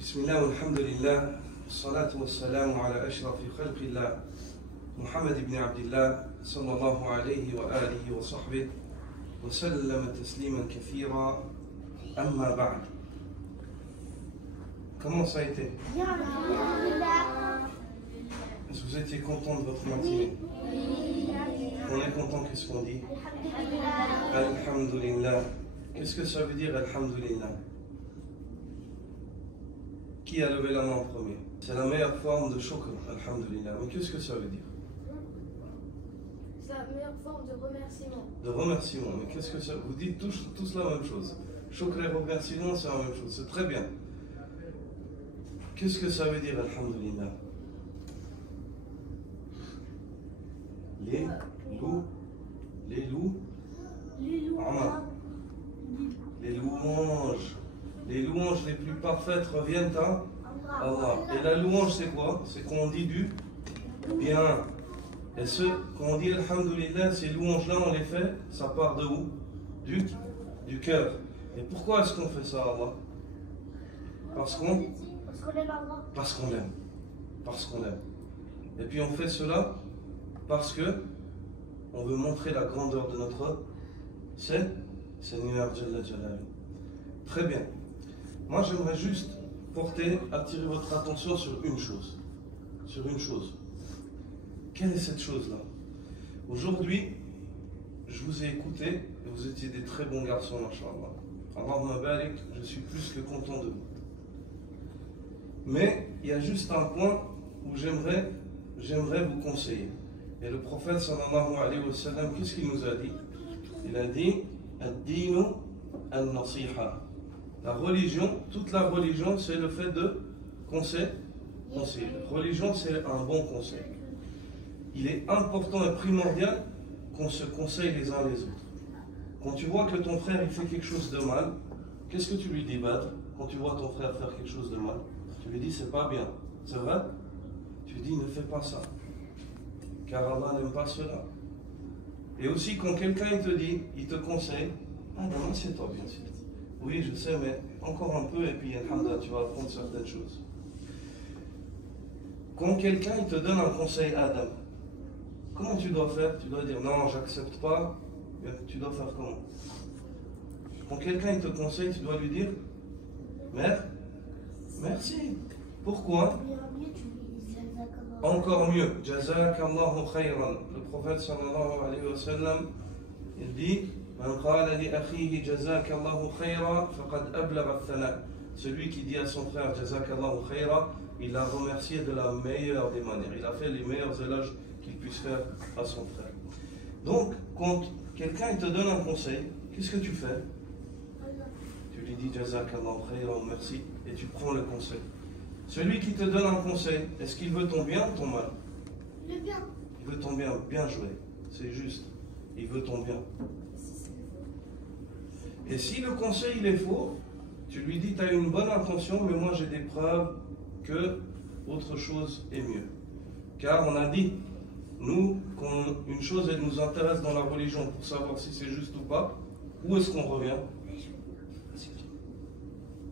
بسم الله والحمد لله والصلاة والسلام على أشرف خلق الله محمد بن عبد الله صلى الله عليه وآله وصحبه وسلم تسليما كثيرا أما بعد. Comment ça a été? Est-ce que vous étiez content de votre matinée? On est content, qu'est-ce qu'on dit? Alhamdulillah. Qu'est-ce que ça veut dire Alhamdulillah? Qui a levé la main en premier? C'est la meilleure forme de shukr, Alhamdulillah. Mais qu'est-ce que ça veut dire? C'est la meilleure forme de remerciement. De remerciement. Mais qu'est-ce que ça... Vous dites tous la même chose. Shukr et remerciement, c'est la même chose. C'est très bien. Qu'est-ce que ça veut dire Alhamdulillah? Les louanges. Les louanges les plus parfaites reviennent à Allah. Et la louange, c'est quoi? C'est qu'on dit du bien. Et quand on dit Alhamdulillah, ces louanges-là, on les fait, ça part de où? Du cœur. Et pourquoi est-ce qu'on fait ça, Allah? Parce qu'on aime. Parce qu'on aime. Et puis on fait cela parce que on veut montrer la grandeur de notre Seigneur Jalla Jalaluhu. Très bien. Moi, j'aimerais juste attirer votre attention sur une chose. Sur une chose. Quelle est cette chose-là? Aujourd'hui, je vous ai écouté et vous étiez des très bons garçons, Masha'Allah. Allahumma barik, je suis plus que content de vous. Mais il y a juste un point où j'aimerais vous conseiller. Et le prophète sallallahu alayhi wa sallam, qu'est-ce qu'il nous a dit? Il a dit Ad-dinu an-nasiha. La religion, toute la religion, c'est le fait de conseiller. Religion, c'est un bon conseil. Il est important et primordial qu'on se conseille les uns les autres. Quand tu vois que ton frère il fait quelque chose de mal, qu'est-ce que tu lui dis, Badr? Quand tu vois ton frère faire quelque chose de mal, tu lui dis c'est pas bien. C'est vrai? Tu lui dis ne fais pas ça. Car Allah n'aime pas cela. Et aussi quand quelqu'un il te conseille, ah non, c'est toi bien sûr. Oui, je sais, mais encore un peu et puis alhamdulillah, tu vas apprendre certaines choses. Quand quelqu'un il te donne un conseil, Adam, comment tu dois faire? Tu dois dire non, j'accepte pas. Tu dois faire comment? Quand quelqu'un il te conseille, tu dois lui dire merci. Pourquoi? Encore mieux. Jazakallahu khayran. Le prophète sallallahu alayhi wa sallam, il dit celui qui dit à son frère Jazakallahu khayra, il l'a remercié de la meilleure des manières. Il a fait les meilleurs éloges qu'il puisse faire à son frère. Donc, quand quelqu'un te donne un conseil, qu'est-ce que tu fais? Tu lui dis Jazakallahu khayra, merci, et tu prends le conseil. Celui qui te donne un conseil, est-ce qu'il veut ton bien ou ton mal? Le bien. Il veut ton bien, bien joué. C'est juste. Il veut ton bien. Et si le conseil il est faux, tu lui dis tu as une bonne intention, mais moi j'ai des preuves que autre chose est mieux. Car on a dit, nous, quand une chose elle nous intéresse dans la religion pour savoir si c'est juste ou pas, où est-ce qu'on revient?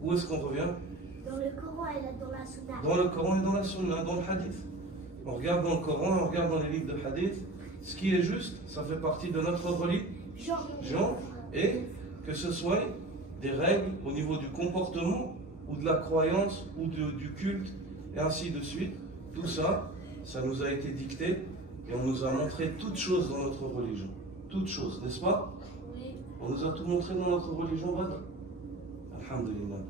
Où est-ce qu'on revient? Dans le Coran et dans la Sunna. Dans le Coran et dans la Sunna, dans le Hadith. On regarde dans le Coran, on regarde dans les livres de Hadith. Ce qui est juste, ça fait partie de notre religion. Et que ce soit des règles au niveau du comportement, ou de la croyance, ou du culte, et ainsi de suite. Tout ça, ça nous a été dicté, et on nous a montré toutes choses dans notre religion. Toutes choses, n'est-ce pas? Oui. On nous a tout montré dans notre religion, Badr. Alhamdulillah.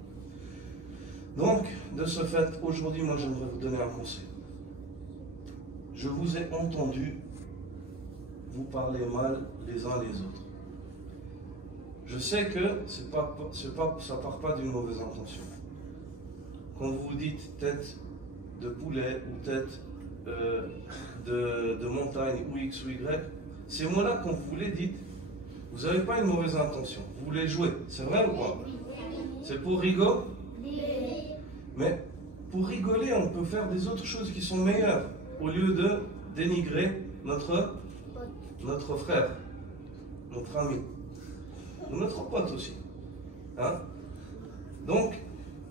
Donc, de ce fait, aujourd'hui, moi, j'aimerais vous donner un conseil. Je vous ai entendu vous parler mal les uns les autres. Je sais que ça part pas d'une mauvaise intention. Quand vous dites tête de poulet ou tête de montagne ou X ou Y, ces mots-là, quand vous les dites, vous n'avez pas une mauvaise intention. Vous voulez jouer. C'est vrai ou pas? C'est pour rigoler. Mais pour rigoler, on peut faire des autres choses qui sont meilleures au lieu de dénigrer notre frère, notre ami, ou notre pote aussi. Hein? Donc,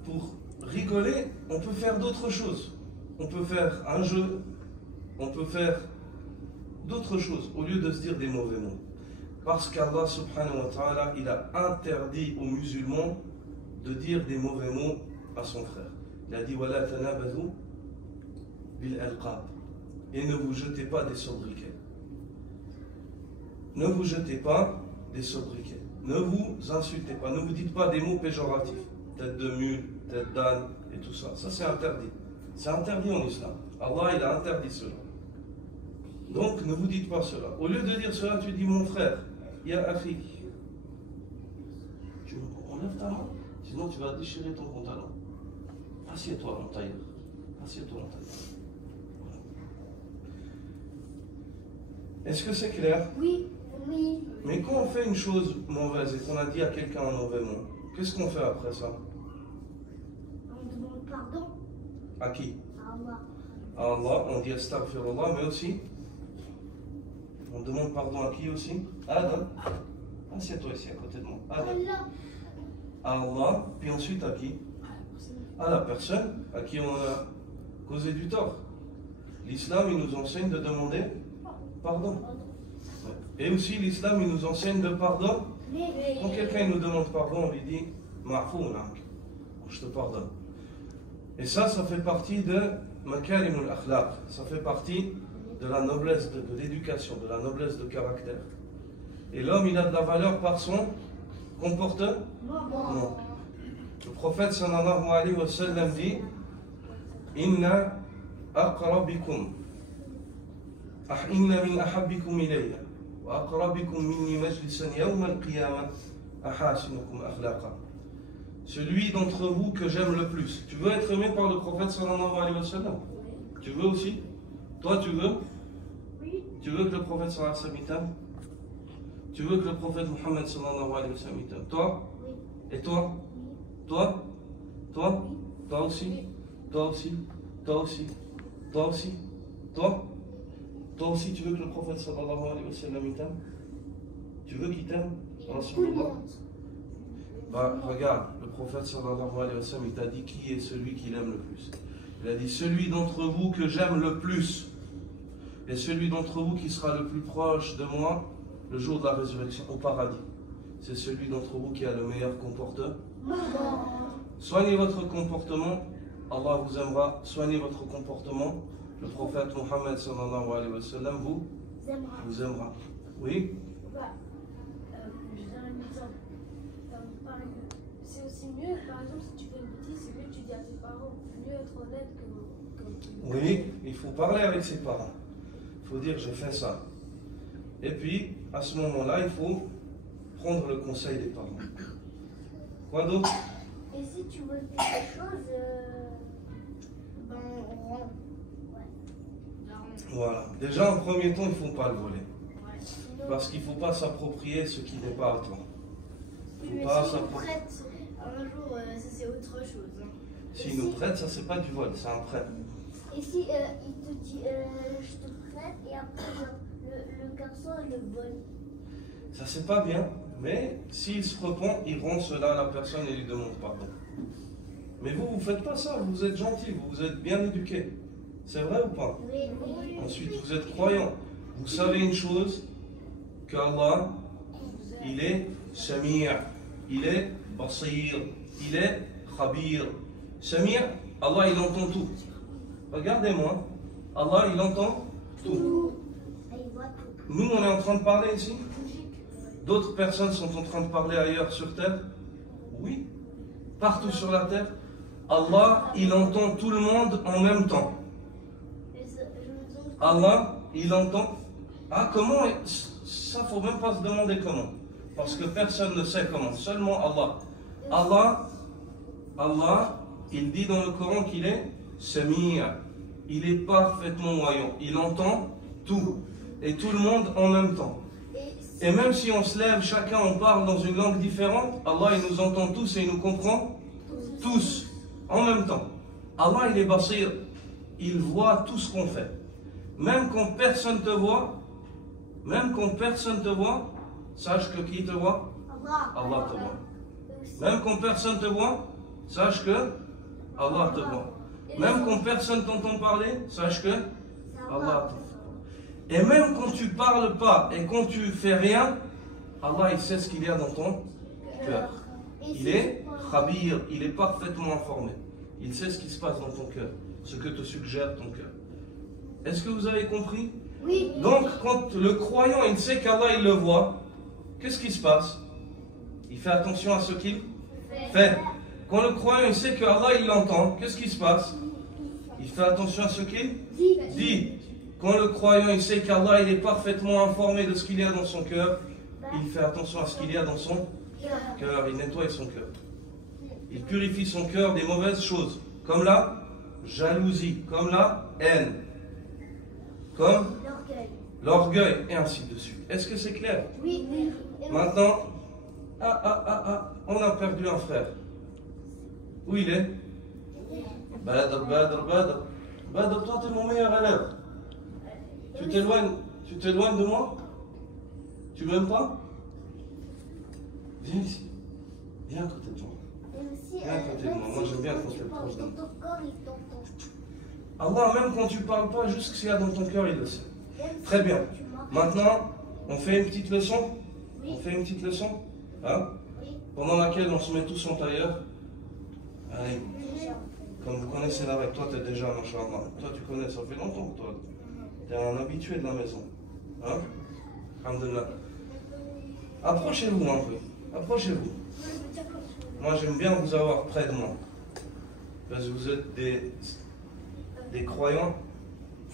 pour rigoler, on peut faire d'autres choses. On peut faire un jeu, on peut faire d'autres choses au lieu de se dire des mauvais mots. Parce qu'Allah subhanahu wa ta'ala, il a interdit aux musulmans de dire des mauvais mots à son frère. Il a dit Wala tanabadhu bil alqab. Et ne vous jetez pas des sobriquets. Ne vous jetez pas des sobriquets. Ne vous insultez pas. Ne vous dites pas des mots péjoratifs. Tête de mule, tête d'âne et tout ça. Ça c'est interdit. C'est interdit en islam. Allah il a interdit cela. Donc ne vous dites pas cela. Au lieu de dire cela, tu dis mon frère, ya akhi. Tu enlèves ta main, sinon tu vas déchirer ton pantalon. Assieds-toi mon tailleur. Assieds-toi mon tailleur. Voilà. Est-ce que c'est clair? Oui, oui. Mais quand on fait une chose mauvaise et qu'on a dit à quelqu'un un mauvais mot, qu'est-ce qu'on fait après ça? On demande pardon À qui? à Allah. À Allah, on dit astaghfirullah, mais aussi, on demande pardon à qui aussi? Adam. Assieds-toi ici à côté de moi. Adam. Allah. À Allah, puis ensuite à qui? À la personne à qui on a causé du tort. L'islam, il nous enseigne de demander pardon. Et aussi, l'islam, il nous enseigne de pardon. Quand quelqu'un il nous demande pardon, on lui dit Ma'foun ank, je te pardonne. Et ça fait partie de makarim al-akhlaq. Ça fait partie de la noblesse de l'éducation, de la noblesse de caractère. Et l'homme, il a de la valeur par son comportement. Non. Le prophète sallallahu alayhi wa sallam dit Inna aqrabikum inna min ahabbikum ilayya wa aqrabikum minni majlisan yawm al-qiyamah ahasinukum akhlaqa. Celui d'entre vous que j'aime le plus. Tu veux être aimé par le prophète sallallahu alayhi wa sallam? Tu veux aussi? Toi tu veux? Oui. Tu veux que le prophète sallallahu alayhi wa sallam t'aime? Tu veux que le prophète Muhammad sallallahu alayhi wa sallam t'aime? Toi? Oui. Et toi? Toi? Toi? Toi aussi? Toi aussi? Toi aussi? Toi aussi? Toi? Toi aussi tu veux que le prophète sallallahu alayhi wa sallam t'aime? Tu veux qu'il t'aime? Tout le monde. Bah, regarde, le prophète sallallahu alayhi wa sallam, il t'a dit qui est celui qu'il aime le plus. Il a dit celui d'entre vous que j'aime le plus et celui d'entre vous qui sera le plus proche de moi le jour de la résurrection au paradis. C'est celui d'entre vous qui a le meilleur comportement. Soignez votre comportement, Allah vous aimera. Soignez votre comportement, le prophète Muhammad sallallahu alayhi wa sallam vous aimera. Oui? Je donne un exemple. C'est aussi mieux, par exemple, si tu fais une bêtise, c'est mieux que tu dis à tes parents. Mieux être honnête que. Oui, il faut parler avec ses parents. Il faut dire j'ai fait ça. Et puis, à ce moment-là, il faut prendre le conseil des parents. Quoi d'autre? Et si tu veux quelque chose, ben on rend. Ouais. Voilà. Déjà, en premier temps, il ne faut pas le voler. Ouais. Sinon, Parce qu'il ne faut pas s'approprier ce qui n'est pas à toi. oui, faut mais pas si on s'approprier. prête un jour, ça c'est autre chose. Hein. S'il nous prête, ça, c'est pas du vol, c'est un prêt. Et si il te dit je te prête et après genre, le garçon il le vole. Ça, c'est pas bien. Mais s'il se repent, il rend cela à la personne et lui demande pardon. Mais vous, vous ne faites pas ça. Vous êtes gentil, vous êtes bien éduqué. C'est vrai ou pas? Oui. Ensuite, vous êtes croyant. Vous savez une chose, qu'Allah, il est Sami', il est Basir, il est Khabir. Sami', Allah, il entend tout. Regardez-moi, Allah, il entend tout. Nous, on est en train de parler ici. D'autres personnes sont en train de parler ailleurs sur terre. Oui, partout sur la terre. Allah, il entend tout le monde en même temps. Allah, il entend. Ah, comment? Ça, faut même pas se demander comment. Parce que personne ne sait comment. Seulement Allah. Allah, il dit dans le Coran qu'il est Sami'. Il est parfaitement voyant. Il entend tout. Et tout le monde en même temps. Et même si on se lève, chacun on parle dans une langue différente, Allah il nous entend tous et il nous comprend tous en même temps. Allah il est basir, il voit tout ce qu'on fait. Même quand personne te voit, sache que qui te voit? Allah te voit. Même quand personne te voit, sache que Allah te voit. Même quand personne t'entend parler, sache que Allah te voit. Et même quand tu parles pas et quand tu fais rien, Allah il sait ce qu'il y a dans ton cœur. Il est khabir, il est parfaitement informé. Il sait ce qui se passe dans ton cœur, ce que te suggère ton cœur. Est-ce que vous avez compris? Oui. Donc quand le croyant il sait qu'Allah il le voit, qu'est-ce qui se passe? Il fait attention à ce qu'il fait. Quand le croyant il sait qu'Allah il l'entend, qu'est-ce qui se passe? Il fait attention à ce qu'il dit. Quand le croyant il sait qu'Allah il est parfaitement informé de ce qu'il y a dans son cœur, il fait attention à ce qu'il y a dans son cœur, il nettoie son cœur. Il purifie son cœur des mauvaises choses, comme la jalousie, comme la haine, comme l'orgueil, et ainsi de suite. Est-ce que c'est clair? Oui. Maintenant, on a perdu un frère. Où il est? Badr, toi t'es mon meilleur élève. Tu t'éloignes de moi? Tu m'aimes pas? Viens ici. Viens à côté de moi. Viens à côté de moi. Moi j'aime bien quand tu es proche de moi. Allah, même quand tu parles pas, juste ce qu'il y a dans ton cœur, il le sait. Très bien. Maintenant, on fait une petite leçon. On fait une petite leçon. Hein? Pendant laquelle on se met tous en tailleur. Allez. Comme vous connaissez la règle, toi tu es déjà, machallah. Toi tu connais, ça fait longtemps que toi. Tu es un habitué de la maison. Hein? Alhamdulillah. Approchez-vous un peu. Approchez-vous. Moi j'aime bien vous avoir près de moi. Parce que vous êtes des croyants.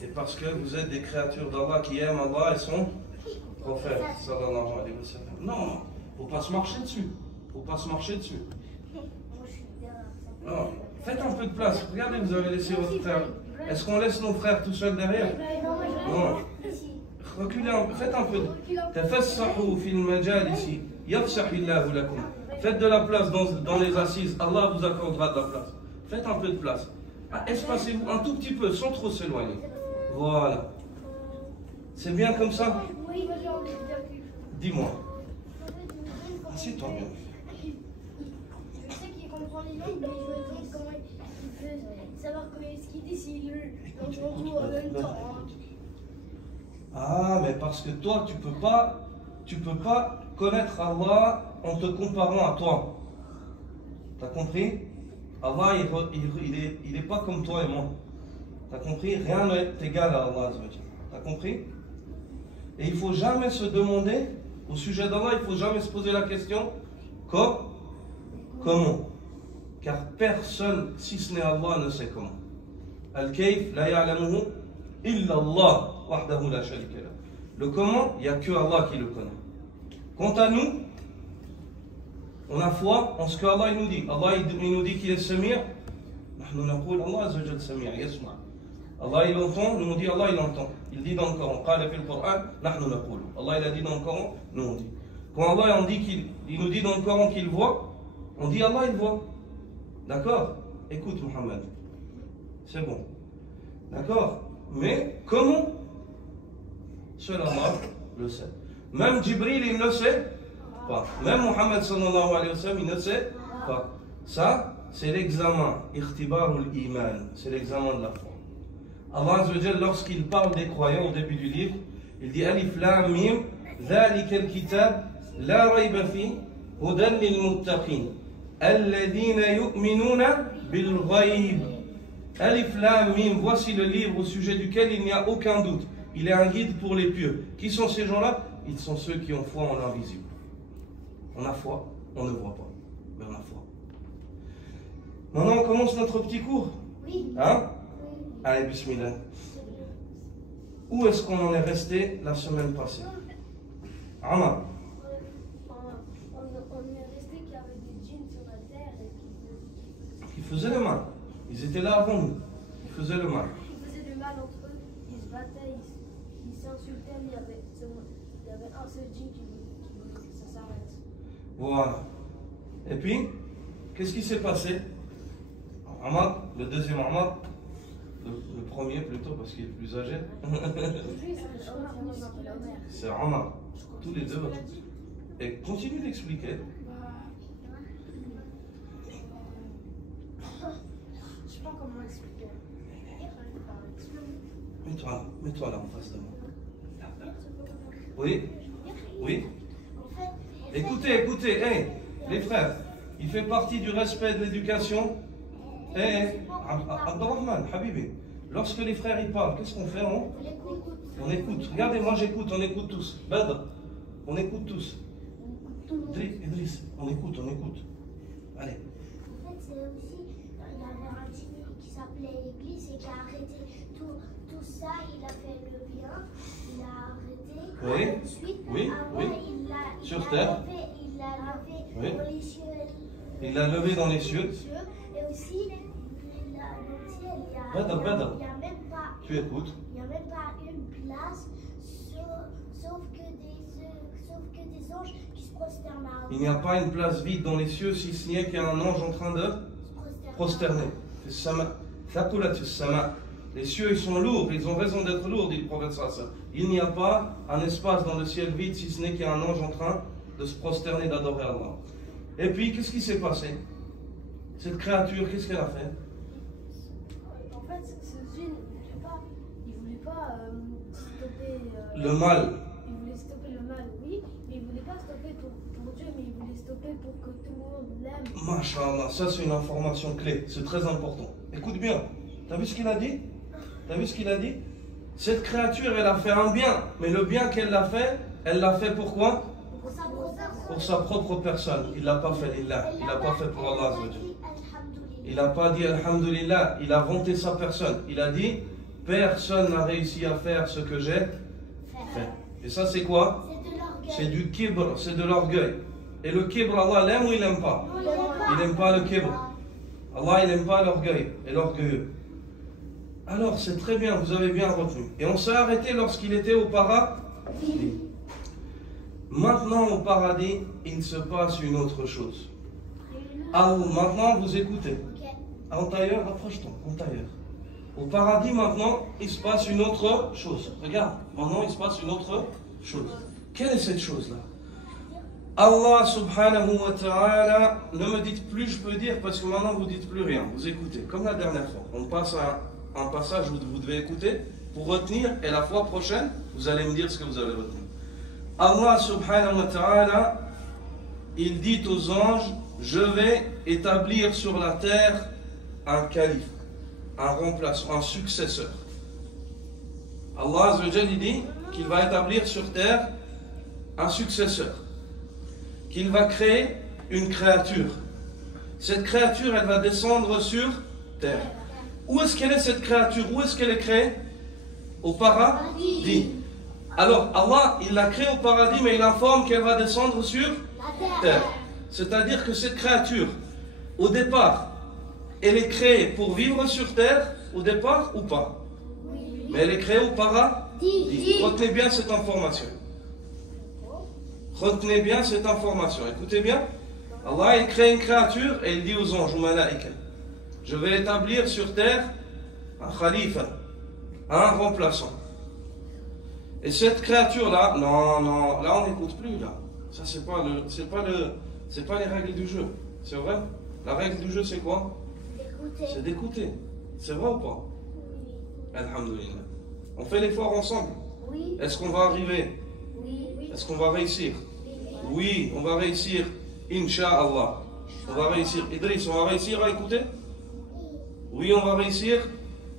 Et parce que vous êtes des créatures d'Allah qui aiment Allah et son prophète. Sallallahu alayhi wa sallam. Non, faut pas se marcher dessus. Faut pas se marcher dessus. Non. Faites un peu de place. Regardez, vous avez laissé votre frère. Est-ce qu'on laisse nos frères tout seuls derrière? Non. Reculez un peu. Faites un peu. Tafassahu fil majalisi yafsahillahu lakum. Faites de la place dans les assises. Allah vous accordera de la place. Faites un peu de place. Espacez-vous un tout petit peu sans trop s'éloigner. Voilà. C'est bien comme ça? Oui. Dis-moi. Assieds-toi bien. Je sais qu'il comprend les langues, mais je me demande comment il peut savoir ce qu'il dit s'il l'entend tout en même temps. Ah, mais parce que toi, tu peux pas connaître Allah en te comparant à toi. T'as compris? Allah, il est pas comme toi et moi. T'as compris? Rien n'est égal à Allah. T'as compris? Et il faut jamais se demander, au sujet d'Allah, il faut jamais se poser la question, comment? Car personne, si ce n'est Allah, ne sait comment. Al-Kayf la ya'lamuhu illa Allah wahdahu la sharika lah. Le comment, il n'y a que Allah qui le connaît. Quant à nous, on a foi en ce que Allah il nous dit. Allah il nous dit qu'il est Samir. Nous naqul Allah azza wa jalla Samir, yasma. Allah il entend, nous on dit Allah il entend. Il dit dans le Coran, qala fil Coran, nahnu naqul. Allah il a dit dans le Coran, nous on dit. Quand Allah on dit il nous dit dans le Coran qu'il voit, on dit Allah il voit. D'accord? Écoute Mohammed. C'est bon. D'accord? Mais comment? Seul Allah le sait. Même Jibril il ne sait pas. Même Mohammed sallallahu alayhi wa sallam il ne sait pas. Ça, c'est l'examen. Ikhtibarul iman. C'est l'examen de la foi. Allah Azza wa Jalla, lorsqu'il parle des croyants au début du livre, il dit Alif Lam Mim, ذلك الكتاب لا ريب فيه هدى للمتقين الذين يؤمنون بالغيب. Alif Lam Mim, voici le livre au sujet duquel il n'y a aucun doute. Il est un guide pour les pieux. Qui sont ces gens-là? Ils sont ceux qui ont foi en l'invisible. On a foi, on ne voit pas, mais on a foi. Maintenant, on commence notre petit cours. Oui. Hein? Allez, bismillah. Où est-ce qu'on en est resté la semaine passée? Amar. On est resté qu'il y avait des djinns sur la terre et Qui faisaient le mal. Ils étaient là avant nous. Ils faisaient le mal. ils faisaient du mal entre eux, ils se battaient, ils s'insultaient, mais il y avait un seul djinn qui voulait que ça s'arrête. Voilà. Et puis, qu'est-ce qui s'est passé? Amar, le deuxième Amar, le premier plutôt parce qu'il est plus âgé. C'est Amar. Tous les deux. Et continue d'expliquer. sais pas comment expliquer. Mets-toi là en face de moi. Oui? Oui? Écoutez, hey, les frères, il fait partie du respect de l'éducation. Hey, Abdurrahman, Habibi, lorsque les frères ils parlent, qu'est-ce qu'on fait? On écoute. Regardez, moi j'écoute, on écoute tous. Badr, on écoute tous. Idriss, on écoute. Allez. En fait, c'est aussi, il y avait un type qui s'appelait Iblis et qui a arrêté tout ça, il a fait le bien, il a arrêté. Oui. Ensuite, Oui. Sur terre. Il l'a levé Oui. dans les cieux. Il l'a levé dans les cieux. Et aussi, dans le ciel, il Badr. n'y a même pas. Tu écoutes. Il n'y a même pas une place, sauf que des anges qui se prosternent à Il n'y a pas une place vide dans les cieux si ce n'est qu'il y a un ange en train de prosterner. Les cieux ils sont lourds, ils ont raison d'être lourds, dit le prophète sallallahu. Il n'y a pas un espace dans le ciel vide si ce n'est qu'il y a un ange en train de se prosterner, d'adorer Allah. Et puis qu'est-ce qui s'est passé? Cette créature, qu'est-ce qu'elle a fait? En fait, ce djinn, il voulait pas stopper Le mal. Il voulait stopper le mal, oui, mais il voulait pas stopper pour Dieu, mais il voulait stopper pour que tout le monde l'aime. Masha'Allah, ça c'est une information clé, c'est très important. Écoute bien, t'as vu ce qu'il a dit? Cette créature, elle a fait un bien, mais le bien qu'elle l'a fait, elle l'a fait pourquoi? Pour sa propre personne. Il l'a pas fait lillah, il l'a pas fait pour Allah. Il n'a pas dit Alhamdulillah, il a vanté sa personne. Il a dit, personne n'a réussi à faire ce que j'ai fait. Et ça c'est quoi? C'est du kibr, c'est de l'orgueil. Et le kibr, Allah l'aime ou il n'aime pas? Il n'aime pas le kibr. Allah il n'aime pas l'orgueil et l'orgueilleux. Alors c'est très bien, vous avez bien retenu. Et on s'est arrêté lorsqu'il était au paradis. Maintenant au paradis, il se passe une autre chose. Maintenant vous écoutez. En tailleur, approche-toi, en tailleur. Au paradis maintenant, il se passe une autre chose. Regarde, maintenant il se passe une autre chose. Quelle est cette chose-là? Allah subhanahu wa ta'ala, ne me dites plus je peux dire parce que maintenant vous dites plus rien. Vous écoutez, comme la dernière fois. On passe à un passage où vous devez écouter pour retenir et la fois prochaine, vous allez me dire ce que vous avez retenu. Allah subhanahu wa ta'ala, il dit aux anges, je vais établir sur la terre un calife, un remplaçant, un successeur. Allah azza wa jalla, il dit qu'il va établir sur terre un successeur, qu'il va créer une créature. Cette créature, elle va descendre sur terre. Où est-ce qu'elle est cette créature? Où est-ce qu'elle est créée? Au paradis. Alors Allah, il l'a créée au paradis, mais il informe qu'elle va descendre sur terre. C'est-à-dire que cette créature, au départ, elle est créée pour vivre sur terre, au départ ou pas? Mais elle est créée au paradis. Retenez bien cette information. Retenez bien cette information. Écoutez bien. Allah, il crée une créature et il dit aux anges, aux malaïka, je vais établir sur terre un khalifa, un remplaçant. Et cette créature-là, non, là on n'écoute plus là. Ça c'est pas les règles du jeu. C'est vrai? La règle du jeu c'est quoi? C'est d'écouter. C'est vrai ou pas? Alhamdulillah. On fait l'effort ensemble. Oui. Est-ce qu'on va arriver? Oui. Est-ce qu'on va réussir? Oui, on va réussir. Inch'Allah. On va réussir. Idriss, on va réussir à écouter? Oui, on va réussir.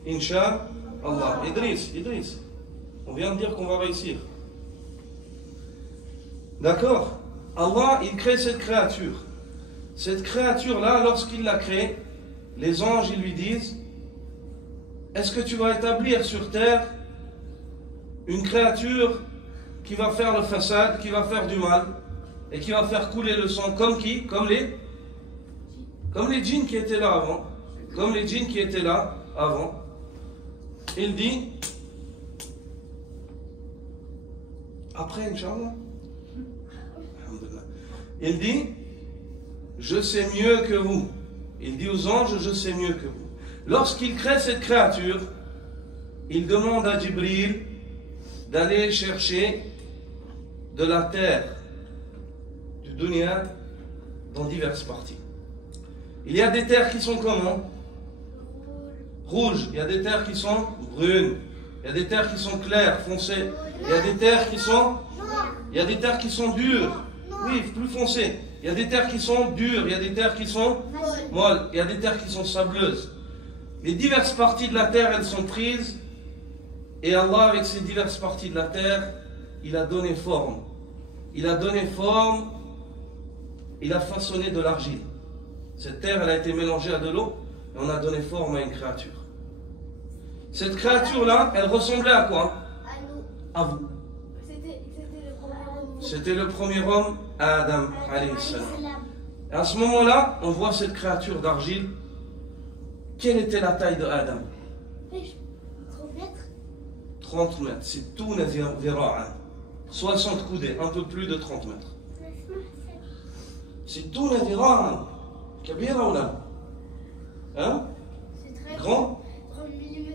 Inch'Allah. Idriss. On vient de dire qu'on va réussir. D'accord? Allah, il crée cette créature. Cette créature-là, lorsqu'il la crée, les anges, ils lui disent, est-ce que tu vas établir sur terre une créature qui va faire le façade, qui va faire du mal, et qui va faire couler le sang, comme qui? Comme les djinns qui étaient là avant. Comme les djinns qui étaient là avant. Il dit, après, Inch'Allah, il dit, je sais mieux que vous. Il dit aux anges, je sais mieux que vous. Lorsqu'il crée cette créature, il demande à Jibril d'aller chercher de la terre, du dunya, dans diverses parties. Il y a des terres qui sont comment? rouges, il y a des terres qui sont brunes, il y a des terres qui sont claires, foncées, il y a des terres qui sont, il y a des terres qui sont dures, oui, plus foncées, il y a des terres qui sont dures, il y a des terres qui sont molles, il y a des terres qui sont sableuses. Les diverses parties de la terre, elles sont prises, et Allah, avec ces diverses parties de la terre, il a donné forme. Il a donné forme, il a façonné de l'argile. Cette terre, elle a été mélangée à de l'eau, et on a donné forme à une créature. Cette créature-là, elle ressemblait à quoi? À vous. C'était le premier homme, Adam, alayhi salam. Et à ce moment-là, on voit cette créature d'argile. Quelle était la taille de Adam? 30 mètres. 30 mètres. C'est tout Nazira'an. 60 coudées, un peu plus de 30 mètres. C'est tout Nazira'an. Kabira ou là? Hein? Grand? 30 mm.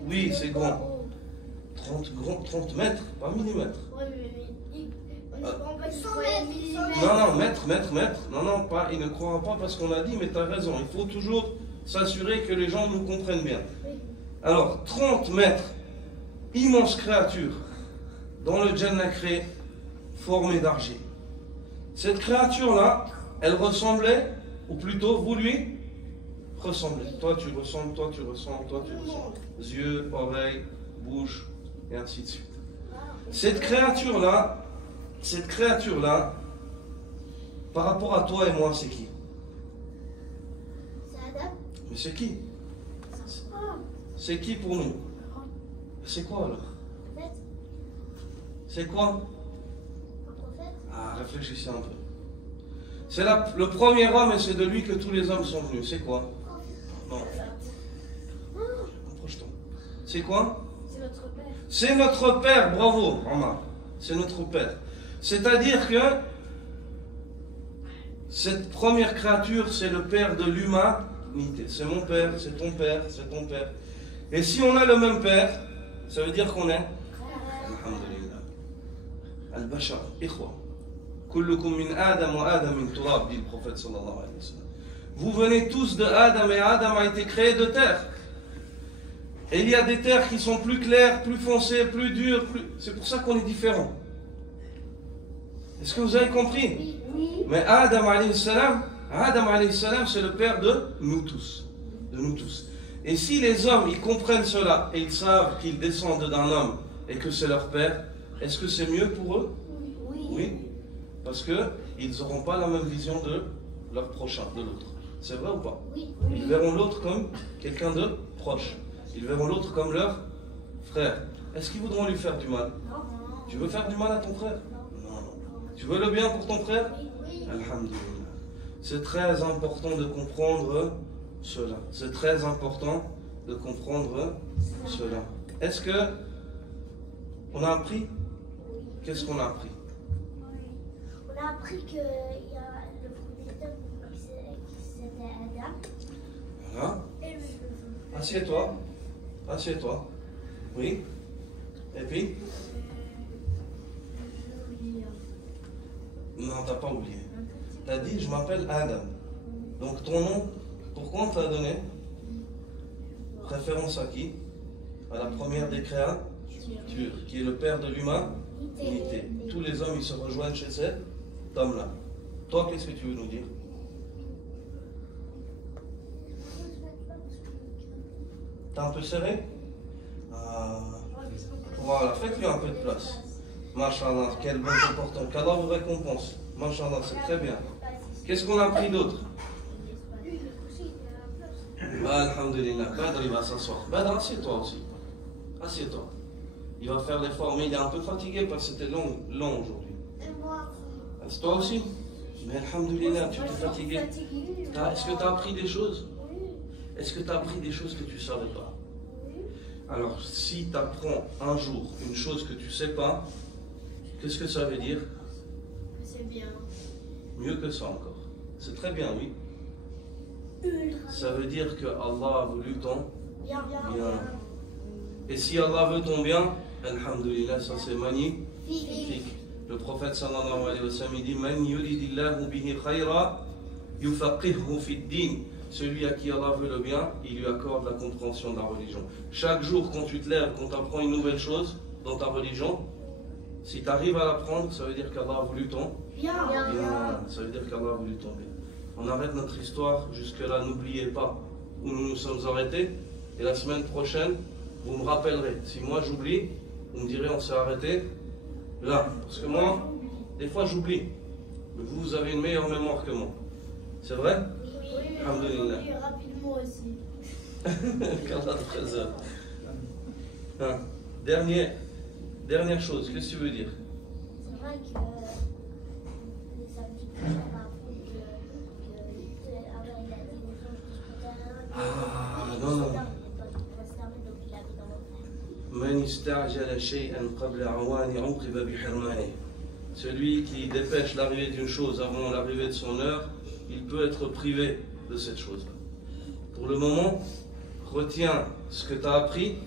Oui, c'est grand. 30 mètres, pas millimètres. Ouais, mais on ne prend pas 100 mètres. Non, mètre. Non, pas, il ne croira pas parce qu'on a dit, mais tu as raison. Il faut toujours s'assurer que les gens nous comprennent bien. Alors, 30 mètres, immense créature, dans le Jannah créé, formée d'argile. Cette créature-là, elle ressemblait, ou plutôt, vous lui ressemblez. Toi, tu ressembles, toi, tu ressembles, toi, tu ressembles. Yeux, oreilles, bouche, et ainsi de suite. Cette créature-là, par rapport à toi et moi, c'est qui? C'est Adam. Mais c'est qui? C'est qui pour nous? C'est quoi alors? Prophète. C'est quoi? Un prophète. Ah, réfléchissez un peu. C'est le premier homme et c'est de lui que tous les hommes sont venus. C'est quoi? Non. Approche-toi. C'est quoi? C'est notre père. C'est notre père, bravo, Omar. C'est notre père. C'est-à-dire que cette première créature, c'est le père de l'humanité. C'est mon père, c'est ton père, c'est ton père. Et si on a le même père, ça veut dire qu'on est Alhamdulillah. Al-Bashar, ikhwa. Kullukum min Adam wa Adam min turab, dit le prophète sallallahu alayhi wa sallam. Vous venez tous de Adam et Adam a été créé de terre. Et il y a des terres qui sont plus claires, plus foncées, plus dures. C'est pour ça qu'on est différents. Est-ce que vous avez compris? Oui. Mais Adam alayhi salam, c'est le père de nous tous. De nous tous. Et si les hommes, ils comprennent cela et ils savent qu'ils descendent d'un homme et que c'est leur père, est-ce que c'est mieux pour eux? Oui. Parce qu'ils n'auront pas la même vision de leur prochain, de l'autre. C'est vrai ou pas? Oui. Ils verront l'autre comme quelqu'un de proche. Ils verront l'autre comme leur frère. Est-ce qu'ils voudront lui faire du mal? Non. Tu veux faire du mal à ton frère? Non. Tu veux le bien pour ton frère? Oui. Alhamdulillah. C'est très important de comprendre cela. C'est très important de comprendre cela. Est-ce que on a appris? Qu'est-ce qu'on a appris? On a appris qu'il y a le premier homme qui c'était Adam. Voilà. Et le Assieds-toi. Assieds-toi. Oui. Et puis? Non, t'as pas oublié. T'as dit, je m'appelle Adam. Donc ton nom, pourquoi on te l'a donné? Référence à qui? À la première des créatures, qui est le père de l'humanité. Tous les hommes, ils se rejoignent chez cet homme-là. Toi, qu'est-ce que tu veux nous dire? T'es un peu serré? Voilà, faites-lui un peu de place. Masha'Allah, quel bon comportement. Qu'Allah vous récompense. Masha'Allah, c'est très bien. Qu'est-ce qu'on a appris d'autre? Alhamdulillah. Badr, il va s'asseoir. Badr, assieds-toi aussi. Assieds-toi. Il va faire l'effort, mais il est un peu fatigué parce que c'était long aujourd'hui. C'est toi aussi? Mais Alhamdulillah, tu t'es fatigué. Est-ce que tu as appris des choses? Est-ce que tu as appris des choses que tu ne savais pas? Alors, si tu apprends un jour une chose que tu ne sais pas, qu'est-ce que ça veut dire? C'est bien. Mieux que ça encore. C'est très bien, oui. Ça veut dire que Allah a voulu ton bien. Et si Allah veut ton bien, alhamdulillah, ça c'est magnifique. Le prophète sallallahu alayhi wa sallam dit Man yuridillahu bihi khayra yufaqihu fid din. celui à qui Allah veut le bien, il lui accorde la compréhension de la religion. Chaque jour, quand tu te lèves, quand tu apprends une nouvelle chose dans ta religion, si tu arrives à l'apprendre, ça veut dire qu'Allah a voulu ton bien. Ça veut dire qu'Allah a voulu ton bien. On arrête notre histoire jusque-là, n'oubliez pas où nous nous sommes arrêtés. Et la semaine prochaine, vous me rappellerez. Si moi j'oublie, vous me direz on s'est arrêté là. Parce que moi, des fois j'oublie. Mais vous avez une meilleure mémoire que moi. C'est vrai? Oui, Alhamdulillah. rapidement aussi. qu'Allah te préserve. Dernière chose, qu'est-ce que tu veux dire? C'est vrai que les samedis prochains, on apprend que avant il a dit aux anges de se Non. donc il avait dans l'enfer. Man ista'jala shay'an qabla awani uqiba bi hirmani. Celui qui dépêche l'arrivée d'une chose avant l'arrivée de son heure, il peut être privé de cette chose-là. Pour le moment, retiens ce que tu as appris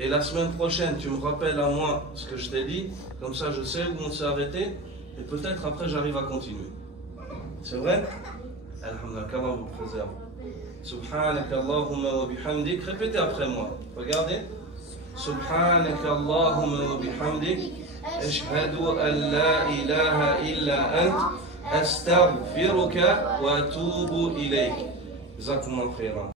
et la semaine prochaine, tu me rappelles à moi ce que je t'ai dit, comme ça je sais où on s'est arrêté et peut-être après j'arrive à continuer. C'est vrai? Alhamdulillah, qu'Allah vous préserve. Subhanaka Allahumma wa bihamdik. Répétez après moi. Regardez. Subhanaka Allahumma wa bihamdik. Ashhadu an la ilaha illa ant. Astaghfiruka wa atubu ilayk. Jazakumullah khairan.